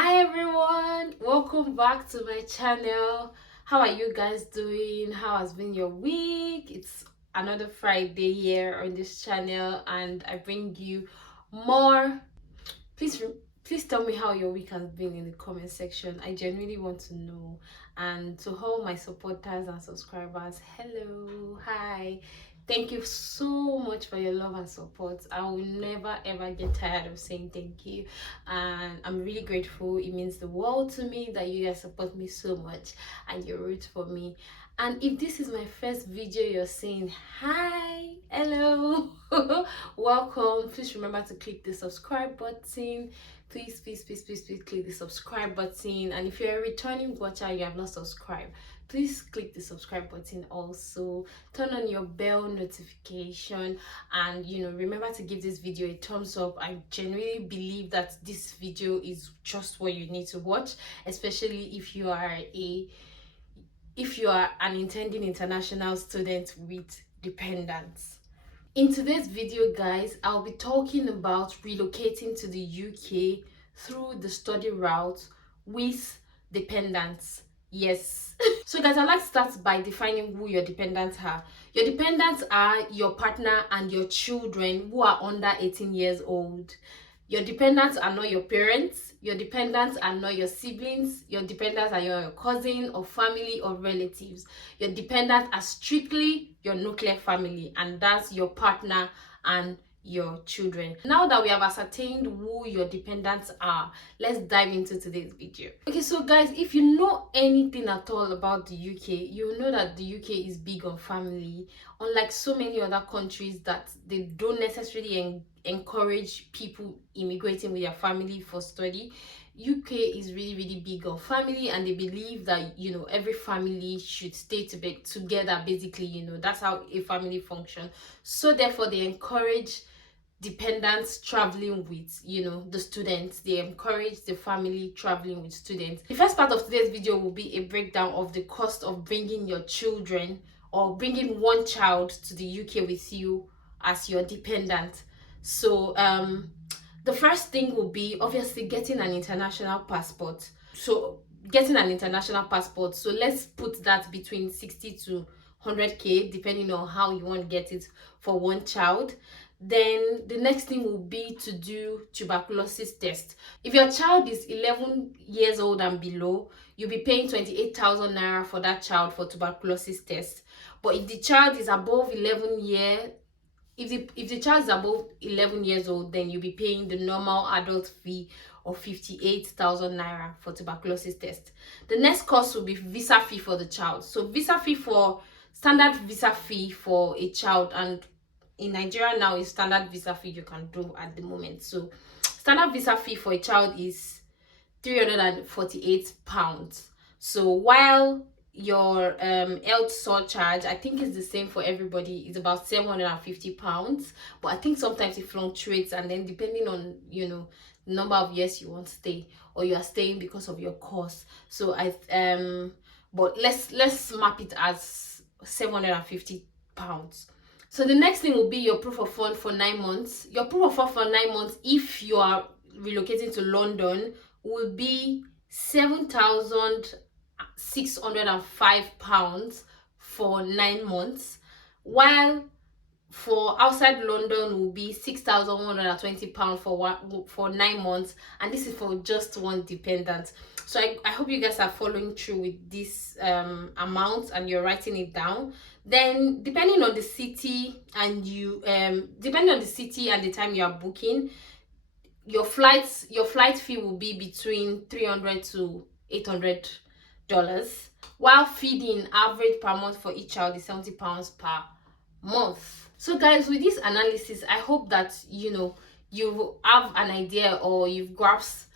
Hi everyone, welcome back to my channel. How are you guys doing? How has been your week? It's another Friday here on this channel and I bring you more. Please please tell me how your week has been in the comment section. I genuinely want to know. And to all my supporters and subscribers, hello, hi. Thank you so much for your love and support. I will never ever get tired of saying thank you, and I'm really grateful. It means the world to me that you guys support me so much and you root for me. And if this is my first video you're seeing, hi, hello, welcome. Please remember to click the subscribe button. Please click the subscribe button. And if you're a returning watcher and you have not subscribed, please click the subscribe button. Also turn on your bell notification, and remember to give this video a thumbs up. I genuinely believe that this video is just what you need to watch, especially if you are an intending international student with dependents. In today's video, guys, I'll be talking about relocating to the UK through the study route with dependents. Yes. So guys, I'd like to start by defining who your dependents are. Your dependents are your partner and your children who are under 18 years old. Your dependents are not your parents. Your dependents are not your siblings. Your dependents are your cousin or family or relatives. Your dependents are strictly your nuclear family, and that's your partner and your children. Now that we have ascertained who your dependents are, let's dive into today's video. Okay, so guys, if you know anything at all about the UK, you know that the UK is big on family. Unlike so many other countries that they don't necessarily encourage people immigrating with their family for study, UK is really big on family, and they believe that every family should stay together. Basically, that's how a family functions. So therefore they encourage dependents traveling with the students. They encourage the family traveling with students. The first part of today's video will be a breakdown of the cost of bringing your children or bringing one child to the UK with you as your dependent. So the first thing will be obviously getting an international passport. So let's put that between 60 to 100k depending on how you want to get it for one child. Then the next thing will be to do tuberculosis test. If your child is 11 years old and below, you'll be paying 28,000 naira for that child for tuberculosis test. But if the child is above 11 years, if the child is above 11 years old, then you'll be paying the normal adult fee of 58,000 naira for tuberculosis test. The next cost will be visa fee for the child. So standard visa fee for a child, and in Nigeria now is standard visa fee you can do at the moment. So standard visa fee for a child is 348 pounds. So while your health surcharge, I think is the same for everybody, is about 750 pounds, but I think sometimes it fluctuates, and then depending on the number of years you want to stay, or you are staying because of your course. So but let's map it as 750 pounds. So the next thing will be your proof of fund for 9 months. Your proof of fund for 9 months, if you are relocating to London, will be 7,605 pounds for 9 months, while for outside London will be 6,120 pounds for 9 months, and this is for just one dependent. So I hope you guys are following through with this amount and you're writing it down. Then depending on the city and the time you are booking, your flight fee will be between 300 to 800 dollars, while feeding average per month for each child is 70 pounds per month. So guys, with this analysis, I hope that you have an idea, or you've grasped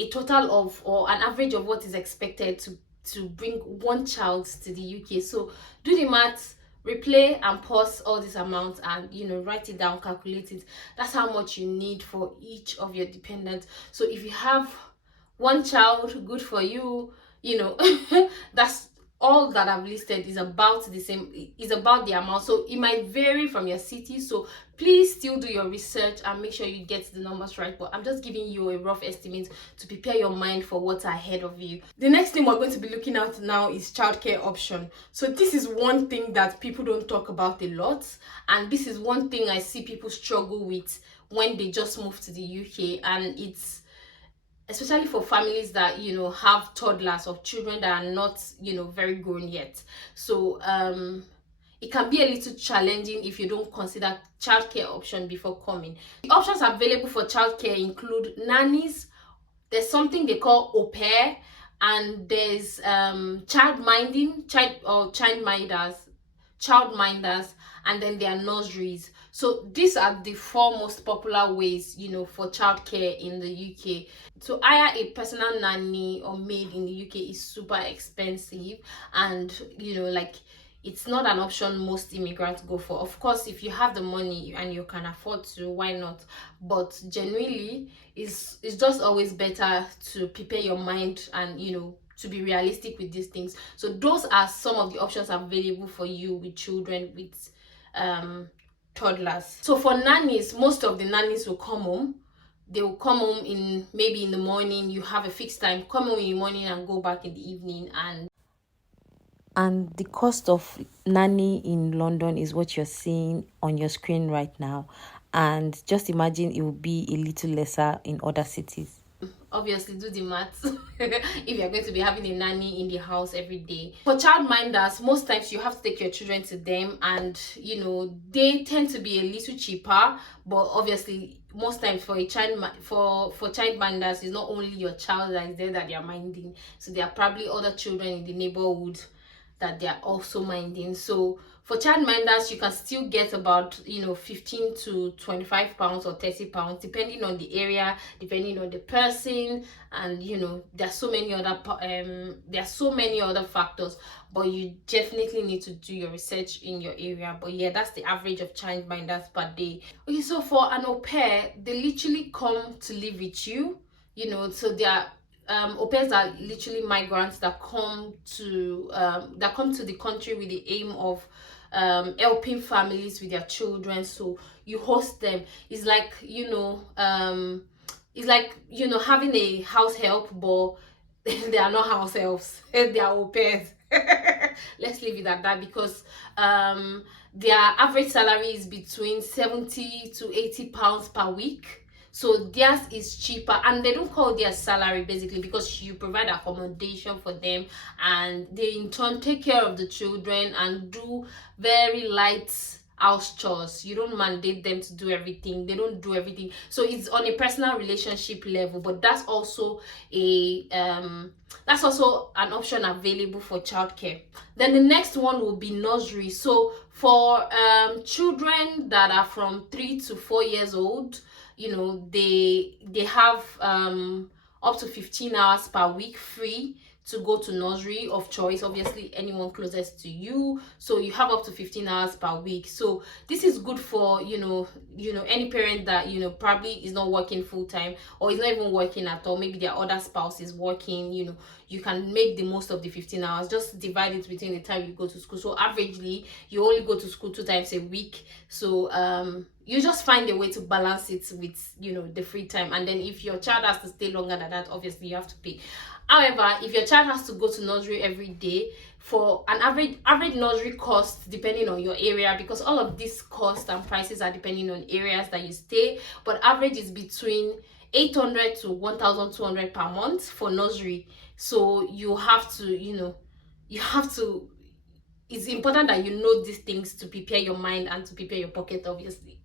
a total of, or an average of, what is expected to bring one child to the UK. So do the maths, replay and pause all these amounts, and write it down, calculate it. That's how much you need for each of your dependents. So if you have one child, good for you. That's all that I've listed is about the same, is about the amount. So it might vary from your city. So Please still do your research and make sure you get the numbers right, but I'm just giving you a rough estimate to prepare your mind for what's ahead of you. The next thing we're going to be looking at now is childcare option. So this is one thing that people don't talk about a lot, and this is one thing I see people struggle with when they just move to the UK, and it's especially for families that have toddlers or children that are not very grown yet. So it can be a little challenging if you don't consider childcare option before coming. The options available for childcare include nannies, there's something they call au pair, and there's child minders, and then there are nurseries. So these are the four most popular ways for childcare in the UK. To hire a personal nanny or maid in the UK is super expensive, and like, it's not an option most immigrants go for. Of course, if you have the money and you can afford to, why not? But genuinely, it's just always better to prepare your mind and to be realistic with these things. So those are some of the options available for you with children, with toddlers. So for nannies, most of the nannies will come home. They will come home maybe in the morning. You have a fixed time, come home in the morning and go back in the evening. And the cost of nanny in London is what you're seeing on your screen right now. And just imagine it will be a little lesser in other cities. Obviously, do the maths if you're going to be having a nanny in the house every day. For childminders, most times you have to take your children to them, and they tend to be a little cheaper. But obviously, most times for childminders, it's not only your child that is there that they are minding. So there are probably other children in the neighborhood that they are also minding. So for childminders, you can still get about 15 to 25 pounds or 30 pounds, depending on the area, depending on the person, and there's so many other factors. But you definitely need to do your research in your area. But yeah, that's the average of childminders per day. Okay, so for an au pair, they literally come to live with you. So they are au pairs are literally migrants that come to the country with the aim of helping families with their children. So you host them. It's like having a house help, but they are not house helps. They are au pairs. Let's leave it at that, because their average salary is between 70 to 80 pounds per week. So theirs is cheaper, and they don't call their salary basically because you provide accommodation for them, and they in turn take care of the children and do very light house chores. You don't mandate them to do everything. They don't do everything. So it's on a personal relationship level, but that's also an option available for childcare. Then the next one will be nursery. So for children that are from 3 to 4 years old, they have up to 15 hours per week free to go to nursery of choice. Obviously, anyone closest to you, so you have up to 15 hours per week. So this is good for any parent that probably is not working full-time, or is not even working at all. Maybe their other spouse is working. You can make the most of the 15 hours. Just divide it between the time you go to school. So averagely, you only go to school 2 times a week. So you just find a way to balance it with the free time. And then if your child has to stay longer than that, obviously you have to pay. However, if your child has to go to nursery every day, for an average nursery cost, depending on your area, because all of these costs and prices are depending on areas that you stay, but average is between 800 to 1,200 per month for nursery. So you have to it's important that you know these things to prepare your mind and to prepare your pocket, obviously.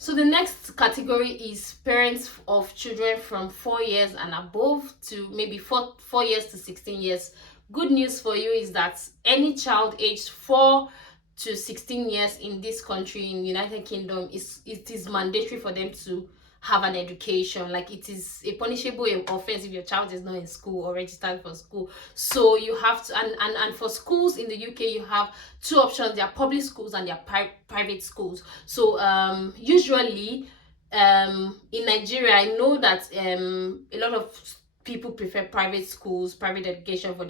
So the next category is parents of children from 4 years and above to maybe 4 years to 16 years. Good news for you is that any child aged 4 to 16 years in this country, in United Kingdom, it is mandatory for them to have an education. Like, it is a punishable offense if your child is not in school or registered for school. So you have to, and for schools in the UK, you have 2 options. There are public schools and there are private schools. So usually in Nigeria, I know that a lot of people prefer private schools, private education for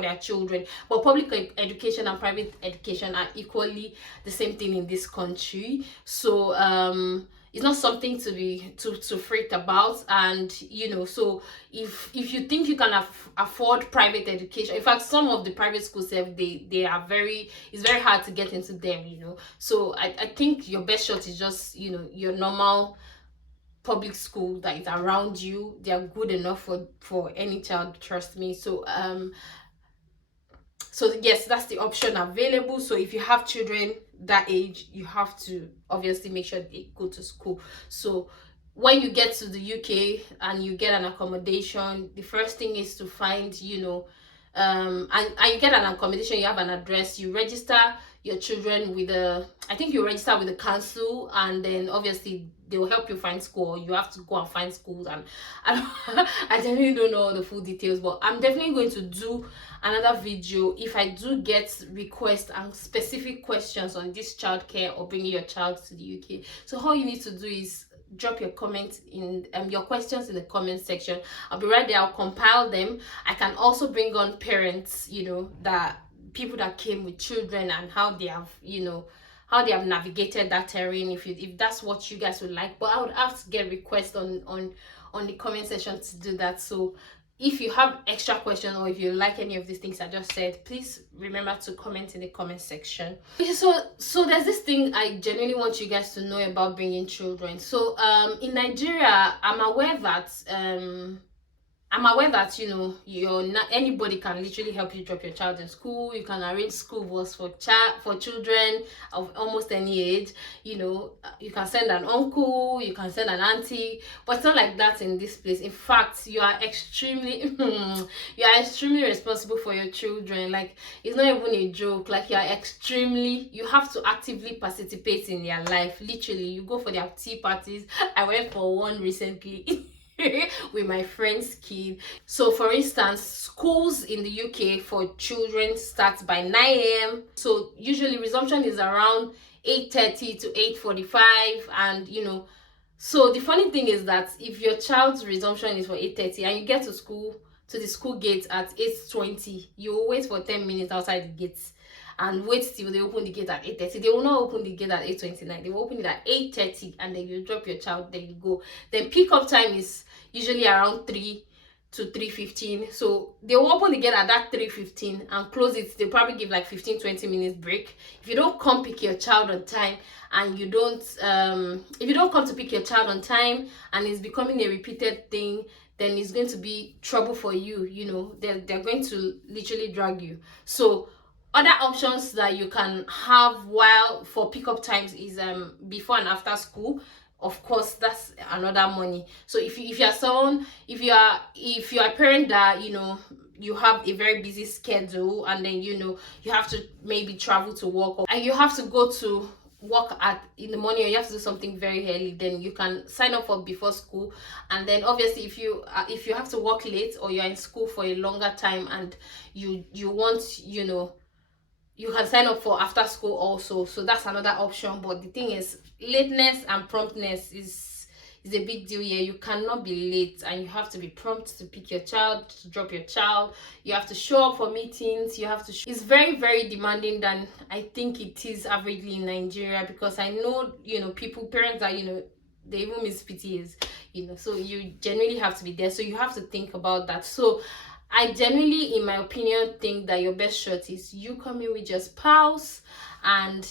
their children, but public education and private education are equally the same thing in this country. So it's not something to be to freak about. And so if you think you can afford private education, in fact some of the private schools have, they are very, it's very hard to get into them. So I think your best shot is just your normal public school that is around you. They are good enough for any child, trust me. So yes, that's the option available. So if you have children that age, you have to obviously make sure they go to school. So when you get to the UK and you get an accommodation, the first thing is to find, and you get an accommodation, you have an address, you register your children with I think you register with the council, and then obviously they will help you find school. You have to go and find schools, and I definitely don't know all the full details, but I'm definitely going to do another video if I do get requests and specific questions on this childcare or bringing your child to the UK. So all you need to do is drop your comments in your questions in the comment section. I'll be right there. I'll compile them. I can also bring on parents, that people that came with children, and how they have how they have navigated that terrain, if that's what you guys would like. But I would have to get requests on the comment section to do that. So if you have extra questions, or if you like any of these things I just said, please remember to comment in the comment section. So there's this thing I genuinely want you guys to know about bringing children. So in Nigeria, I'm aware that you're not, anybody can literally help you drop your child in school. You can arrange school bus for children of almost any age. You can send an uncle, you can send an auntie, but it's not like that in this place. In fact, you are extremely responsible for your children. Like, it's not even a joke. Like, you have to actively participate in their life. Literally, you go for their tea parties. I went for one recently with my friend's kid. So for instance, schools in the UK for children starts by 9 a.m. So usually resumption is around 8:30 to 8:45, and so the funny thing is that if your child's resumption is for 8:30 and you get to the school gate at 8:20, you will wait for 10 minutes outside the gates and wait till they open the gate at 8:30. They will not open the gate at 8:29. They will open it at 8:30, and then you drop your child, then you go. Then pickup time is usually around 3 to 3:15. So they will open the gate at that 3:15 and close it. They'll probably give like 15-20 minutes break. If you don't come pick your child on time, and if you don't come to pick your child on time, and it's becoming a repeated thing, then it's going to be trouble for you. They're going to literally drag you. So other options that you can have while for pickup times is before and after school. Of course, that's another money. So if you are a parent that you have a very busy schedule, and then you have to maybe travel to work, and you have to go to work in the morning, or you have to do something very early, then you can sign up for before school. And then obviously if you have to work late, or you're in school for a longer time, and you want you can sign up for after school also. So that's another option. But the thing is, lateness and promptness is a big deal here. You cannot be late, and you have to be prompt to pick your child, to drop your child. You have to show up for meetings. You have to it's very, very demanding than I think it is averagely in Nigeria, because I know parents that they even miss PTAs, so you generally have to be there. So you have to think about that. So I genuinely, in my opinion, think that your best shot is you coming with your spouse, and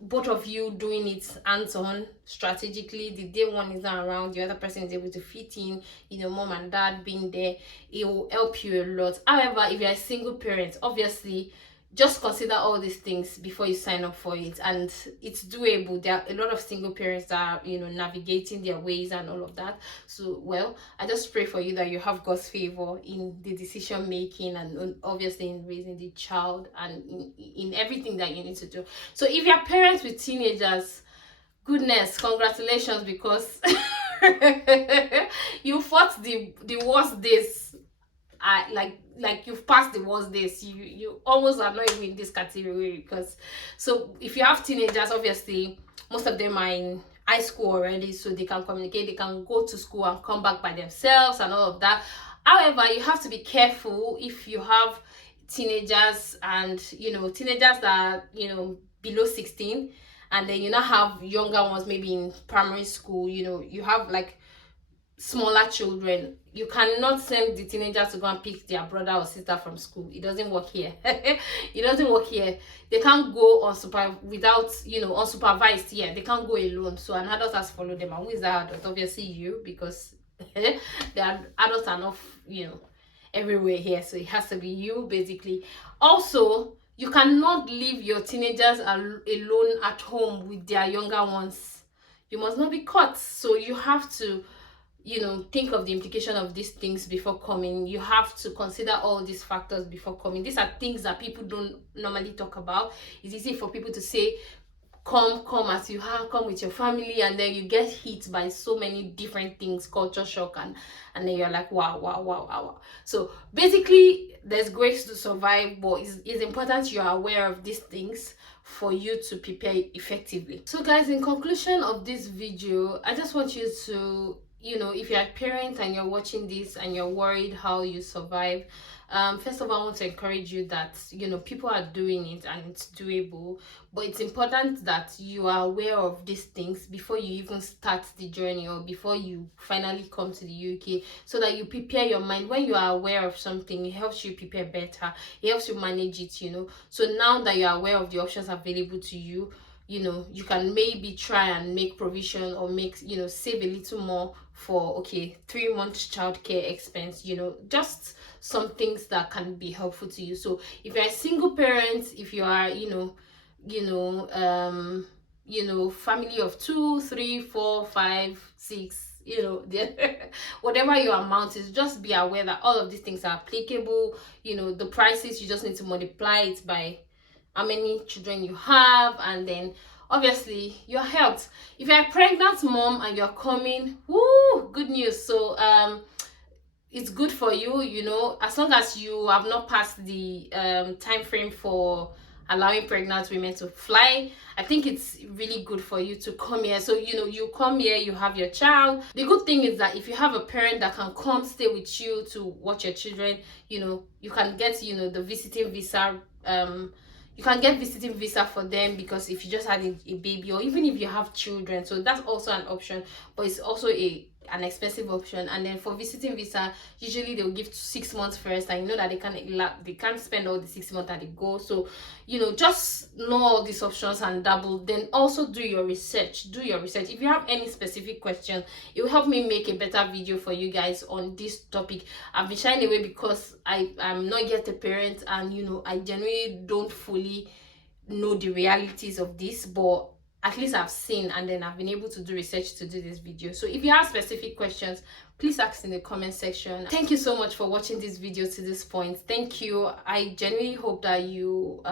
both of you doing it hands-on strategically. The day one is not around, the other person is able to fit in, mom and dad being there, it will help you a lot. However, if you're a single parent, obviously just consider all these things before you sign up for it, and it's doable. There are a lot of single parents that are navigating their ways and all of that. So well, I just pray for you that you have God's favor in the decision making, and obviously in raising the child, and in everything that you need to do. So if you're parents with teenagers, goodness, congratulations, because you fought the worst days. Like you've passed the worst days. You almost are not even in this category, because so if you have teenagers, obviously most of them are in high school already, so they can communicate, they can go to school and come back by themselves and all of that. However, you have to be careful if you have teenagers, and teenagers that are below 16, and then have younger ones maybe in primary school. You have like smaller children. You cannot send the teenagers to go and pick their brother or sister from school. It doesn't work here. It doesn't work here. They can't go without unsupervised. Yeah, they can't go alone, so an adult has to follow them. And who is that adult? Obviously you, because the adults are not everywhere here, so it has to be you basically. Also, you cannot leave your teenagers alone at home with their younger ones. You must not be caught, so you have to think of the implication of these things before coming. You have to consider all these factors before coming. These are things that people don't normally talk about. It's easy for people to say, come as you have, come with your family, and then you get hit by so many different things, culture shock, and then you're like, wow. So basically, there's grace to survive, but it's important you are aware of these things for you to prepare effectively. So guys, in conclusion of this video, I just want you to, if you're a parent and you're watching this and you're worried how you survive, first of all, I want to encourage you that people are doing it and it's doable, but it's important that you are aware of these things before you even start the journey, or before you finally come to the UK, so that you prepare your mind. When you are aware of something, it helps you prepare better, it helps you manage it. So now that you are aware of the options available to you, you can maybe try and make provision, or make save a little more for 3 months childcare expense. Just some things that can be helpful to you. So if you're a single parent, if you are family of 2, 3, 4, 5, 6, whatever your amount is, just be aware that all of these things are applicable. The prices, you just need to multiply it by how many children you have, and then obviously your health. If you're a pregnant mom and you're coming, woo, good news. So it's good for you, as long as you have not passed the time frame for allowing pregnant women to fly. I think it's really good for you to come here. So you come here, you have your child. The good thing is that if you have a parent that can come stay with you to watch your children, you can get the visiting visa. You can get visiting visa for them, because if you just had a baby, or even if you have children, so that's also an option, but it's also an expensive option. And then for visiting visa, usually they'll give 6 months first, and that they can't spend all the 6 months at the go. So just know all these options and double. Then also do your research. If you have any specific question, it will help me make a better video for you guys on this topic. I've been shying away because I'm not yet a parent, and I genuinely don't fully know the realities of this, but at least I've seen, and then I've been able to do research to do this video. So if you have specific questions, please ask in the comment section. Thank you so much for watching this video to this point. Thank you. I genuinely hope that you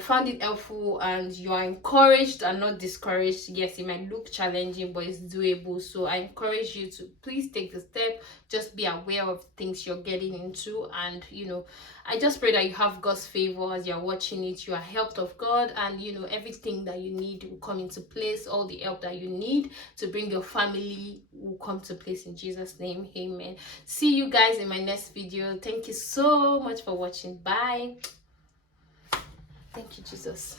found it helpful and you are encouraged and not discouraged. Yes, it might look challenging, but it's doable. So I encourage you to please take the step. Just be aware of things you're getting into, and I just pray that you have God's favor as you're watching it. You are helped of God, and everything that you need will come into place. All the help that you need to bring your family will come to place in Jesus' name. Amen. See you guys in my next video. Thank you so much for watching. Bye. Thank you, Jesus.